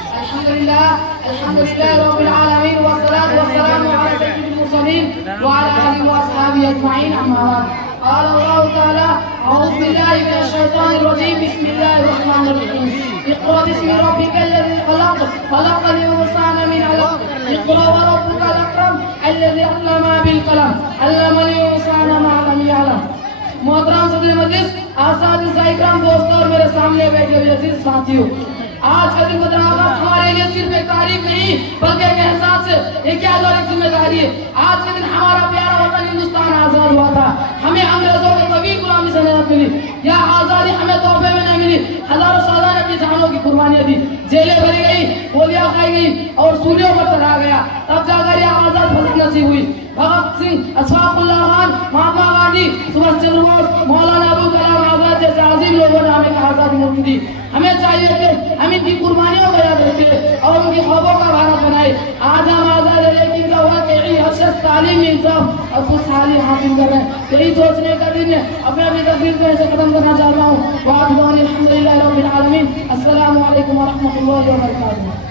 अल्हम्दुलिल्लाह रब्बिल आलमीन वस्सलातु वस्सलामु अला सय्यिदिल मुरसलीन व अला आलिहि व अस्हाबिहि अजमईन अम्मा बाद। قال الله تعالى أعوذ بالله من الشيطان الرجيم بسم الله الرحمن الرحيم اقرأ باسم ربك الذي خلق خلق الإنسان من علق اقرأ وربك الأكرم الذي علم بالقلم علم الإنسان ما لم يعلम। मोहतरम सदर मजलिस, आसातिज़ा इकराम, दोस्तों और मेरे सामने बैठे हुए अजीज साथियों, आज का दिन हमारे लिए सिर्फ एक तारीख नहीं बल्कि एक एहसास है, एक यादगार जिम्मेदारी है। आज के दिन हमारा प्यारा वतन हिंदुस्तान आजाद हुआ था। हमें अंग्रेजों की कभी गुलामी से निजात मिली, या आजादी हमें तोहफे में नहीं मिली। हजारों सालों ने अपनी जानों की कुर्बानियां दी, जेलें भरी गई, गोलियां खाई गई और सूर्यों पर चढ़ा गया, तब जाकर यह आजाद फलक नसीब हुई। भगत सिंह, अशफाकुल्लाह खान, महात्मा गांधी, सुभाष चंद्र बोस, मौलाना अबुल कलाम आजाद जैसे अजीम लोगों ने हमें आजादी मुल्क दी। हमें चाहिए कि हम इनकी कुर्बानियों को याद रखें और उनकी ख्वाबों का भारत बनाए। आज हम आजाद है, लेकिन क्या हुआ कि हर शख्स तालीम, इंसाफ और खुशहाली हासिल कर रहे हैं। यही सोचने का दिन है। अब मैं अपनी तकरीर को ऐसे खत्म करना चाहता हूँ। अल्हम्दुलिल्लाह रब्बिल आलमीन। अस्सलामु अलैकुम व रहमतुल्लाहि व बरकातुहू।